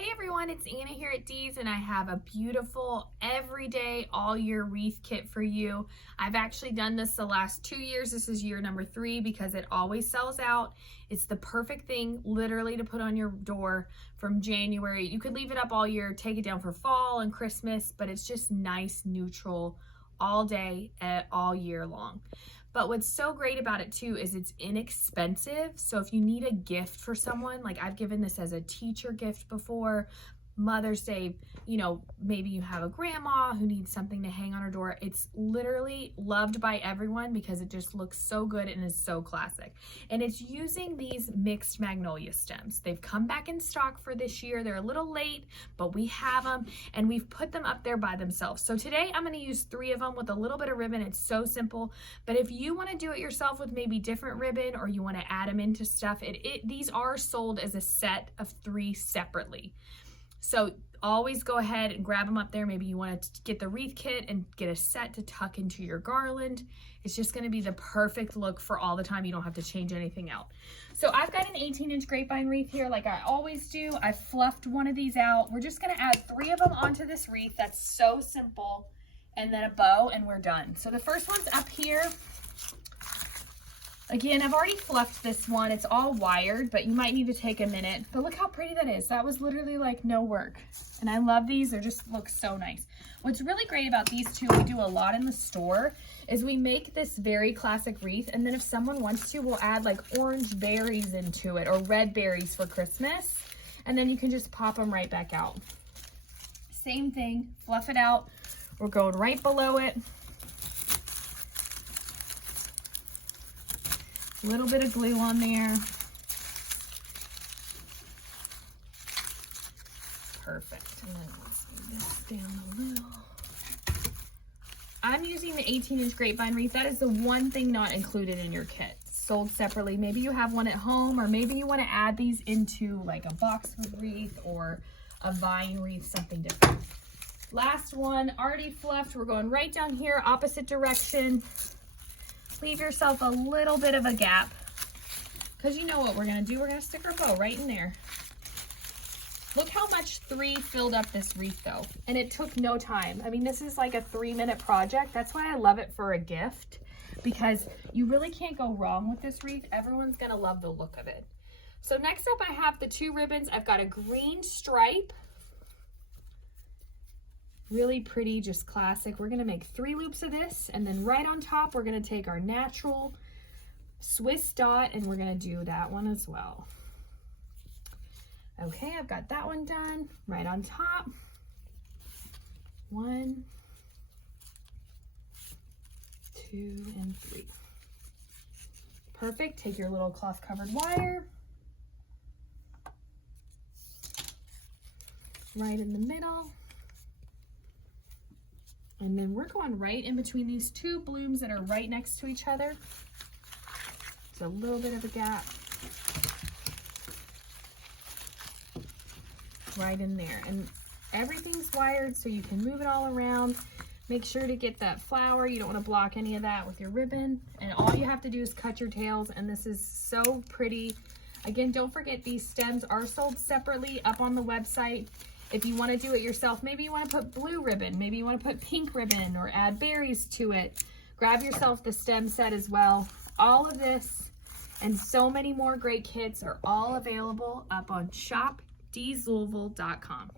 Hey everyone, it's Anna here at Dee's and I have a beautiful everyday all year wreath kit for you. I've actually done this the last 2 years. This is year number 3 because it always sells out. It's the perfect thing literally to put on your door from January. You could leave it up all year, take it down for fall and Christmas, but it's just nice, neutral, all day, all year long. But what's so great about it too is it's inexpensive. So if you need a gift for someone, like I've given this as a teacher gift before, Mother's Day, maybe you have a grandma who needs something to hang on her door. It's literally loved by everyone because it just looks so good and is so classic. And it's using these mixed magnolia stems. They've come back in stock for this year. They're a little late, but we have them and we've put them up there by themselves. So today I'm going to use 3 of them with a little bit of ribbon. It's so simple, but if you want to do it yourself with maybe different ribbon or you want to add them into stuff, these are sold as a set of 3 separately. So always go ahead and grab them up there. Maybe you want to get the wreath kit and get a set to tuck into your garland. It's just going to be the perfect look for all the time. You don't have to change anything out. So I've got an 18-inch grapevine wreath here like I always do. I fluffed one of these out. We're just going to add 3 of them onto this wreath. That's so simple. And then a bow and we're done. So the first one's up here. Again, I've already fluffed this one. It's all wired, but you might need to take a minute. But look how pretty that is. That was literally like no work. And I love these. They just look so nice. What's really great about these two, we do a lot in the store, is we make this very classic wreath. And then if someone wants to, we'll add like orange berries into it or red berries for Christmas. And then you can just pop them right back out. Same thing, fluff it out. We're going right below it. Little bit of glue on there. Perfect. And then let's move this down a little. I'm using the 18-inch grapevine wreath. That is the one thing not included in your kit. Sold separately. Maybe you have one at home, or maybe you want to add these into like a boxwood wreath or a vine wreath, something different. Last one, already fluffed. We're going right down here, opposite direction. Leave yourself a little bit of a gap because you know what we're going to do. We're going to stick our bow right in there. Look how much 3 filled up this wreath though. And it took no time. I mean, this is like a 3-minute project. That's why I love it for a gift, because you really can't go wrong with this wreath. Everyone's going to love the look of it. So next up I have the 2 ribbons. I've got a green stripe. Really pretty, just classic. We're gonna make 3 loops of this, and then right on top, we're gonna take our natural Swiss dot, and we're gonna do that one as well. Okay, I've got that one done. Right on top. 1, 2, and 3. Perfect. Take your little cloth covered wire. Right in the middle. And then we're going right in between these 2 blooms that are right next to each other. It's a little bit of a gap. Right in there. And everything's wired so you can move it all around. Make sure to get that flower. You don't want to block any of that with your ribbon. And all you have to do is cut your tails. And this is so pretty. Again, don't forget these stems are sold separately up on the website. If you want to do it yourself, maybe you want to put blue ribbon, maybe you want to put pink ribbon or add berries to it. Grab yourself the stem set as well. All of this and so many more great kits are all available up on shopdeeslouisville.com.